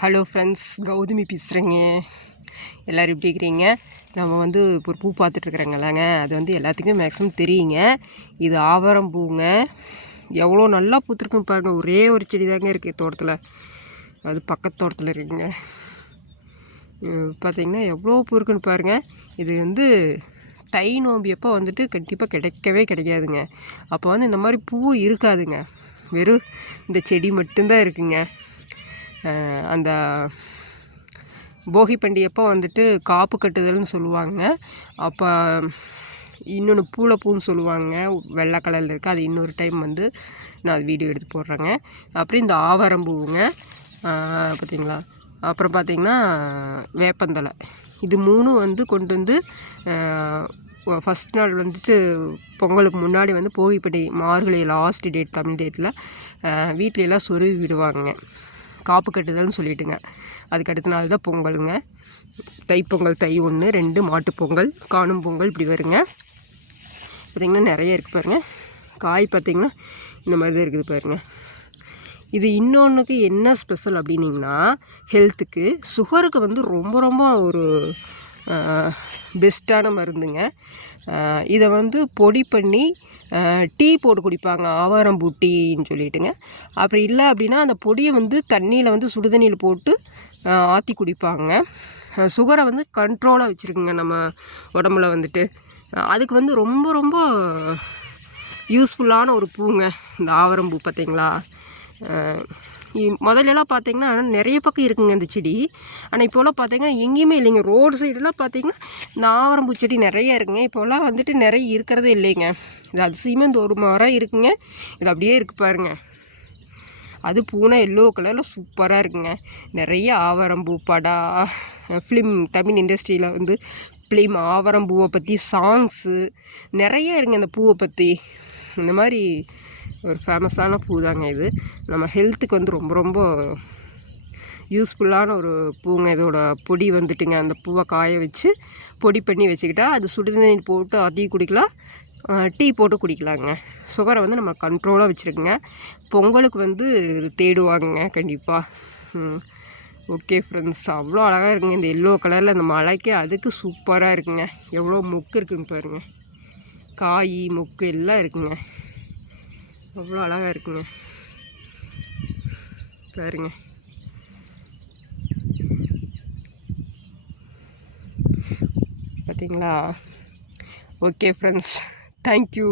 Hello friends Gautami பேசுகிறேங்க எல்லோரும் எப்படி இருக்கிறீங்க? நம்ம வந்து இப்போ ஒரு பூ பார்த்துட்ருக்குறேங்கல்லங்க அது வந்து எல்லாத்துக்குமே மேக்ஸிமம் தெரியுங்க. இது ஆவாரம் பூங்க. எவ்வளோ நல்லா பூத்துருக்கும் பாருங்கள் ஒரே ஒரு செடி தாங்க இருக்குது தோட்டத்தில். அது பக்கத்து தோட்டத்தில் இருக்குங்க. பார்த்திங்கன்னா எவ்வளோ பூ இருக்குன்னு பாருங்கள் இது வந்து தை நோம்பியப்போ வந்துட்டு கண்டிப்பாக கிடைக்கவே கிடைக்காதுங்க. அப்போ வந்து இந்த மாதிரி பூ இருக்காதுங்க. வெறும் இந்த செடி மட்டும்தான் இருக்குங்க. அந்த போகி பண்டிகைப்போ வந்துட்டு காப்பு கட்டுதல்னு சொல்லுவாங்க. அப்போ இன்னொன்று பூளைப்பூன்னு சொல்லுவாங்க. வெள்ளை கலரில் இருக்குது அது இன்னொரு டைம் வந்து நான் வீடியோ எடுத்து போடுறேங்க. அப்புறம் இந்த ஆவாரம்பூவுங்க பார்த்திங்களா அப்புறம் பார்த்திங்கன்னா வேப்பந்தலை இது மூணும் வந்து கொண்டு வந்து ஃபஸ்ட் நாள் வந்துட்டு பொங்கலுக்கு முன்னாடி வந்து போகி பண்டிகை மார்கழி லாஸ்ட் டேட் தமிழ் டேட்டில் வீட்லையெல்லாம் சொருவி விடுவாங்க. காப்பு கட்டுதல்னு சொல்லிட்டுங்க. அதுக்கு அடுத்த நாள் தான் பொங்கலுங்க. தைப்பொங்கல் தை ஒன்று ரெண்டு மாட்டுப்பொங்கல் காணும் பொங்கல் இப்படி வருங்க. பார்த்திங்கன்னா நிறைய இருக்குது பாருங்கள் காய் பார்த்திங்கன்னா இந்த மாதிரி தான் இருக்குது பாருங்கள் இது இன்னொன்றுக்கு என்ன ஸ்பெஷல் அப்படின்னிங்கன்னா ஹெல்த்துக்கு சுகருக்கு வந்து ரொம்ப ரொம்ப ஒரு பெஸ்ட்டான மருந்துங்க. இதை வந்து பொடி பண்ணி டீ போட்டு குடிப்பாங்க ஆவாரம்பூ டீன்னு சொல்லிட்டுங்க. அப்படி இல்லை அப்படின்னா அந்த பொடியை வந்து தண்ணியில் வந்து சுடுதண்ணியில் போட்டு ஆற்றி குடிப்பாங்க. சுகரை வந்து கண்ட்ரோலாக வச்சுருக்குங்க நம்ம உடம்புல வந்துட்டு. அதுக்கு வந்து ரொம்ப ரொம்ப யூஸ்ஃபுல்லான ஒரு பூங்க இந்த ஆவரம்பூ பார்த்திங்களா? முதல்லலாம் பார்த்தீங்கன்னா நிறைய பக்கம் இருக்குங்க இந்த செடி. ஆனால் இப்போலாம் பார்த்தீங்கன்னா எங்கேயுமே இல்லைங்க. ரோடு சைடெலாம் பார்த்தீங்கன்னா நாவரம்பூ செடி நிறைய இருக்குங்க. இப்போலாம் வந்துட்டு நிறைய இருக்கிறதே இல்லைங்க. இது அதிசயமாக இந்த ஒரு மரம் இருக்குங்க. இது அப்படியே இருக்குது பாருங்க. அது பூனை எல்லோ கலரில் சூப்பராக இருக்குங்க. நிறைய ஆவரம்பூ படா ஃபிலிம் தமிழ் இண்டஸ்ட்ரியில் வந்து ஃபிலிம் ஆவரம்பூவை பற்றி சாங்ஸு நிறைய இருங்க இந்த பூவை பற்றி இந்த மாதிரி ஒரு ஃபேமஸான பூ தாங்க இது. நம்ம ஹெல்த்துக்கு வந்து ரொம்ப ரொம்ப யூஸ்ஃபுல்லான ஒரு பூங்க. இதோட பொடி வந்துட்டுங்க. அந்த பூவை காய வச்சு பொடி பண்ணி வச்சுக்கிட்டா அது சுடுதண்ணி போட்டு அதையும் குடிக்கலாம். டீ போட்டு குடிக்கலாங்க. சுகரை வந்து நம்ம கண்ட்ரோலாக வச்சுருக்குங்க. பொங்கலுக்கு வந்து தேடுவாங்க கண்டிப்பாக ஓகே ஃப்ரெண்ட்ஸ் அவ்வளோ அழகாக இருக்குங்க. இந்த எல்லோ கலரில் இந்த மலைக்கு அதுக்கு சூப்பராக இருக்குங்க. எவ்வளோ மொக்கு இருக்குங்க பாருங்கள் காய் மொக்கு எல்லாம் இருக்குங்க. அவ்வளோ அழகாக இருக்குங்க. பாருங்க. பார்த்தீங்களா ஓகே ஃப்ரெண்ட்ஸ் தேங்க்யூ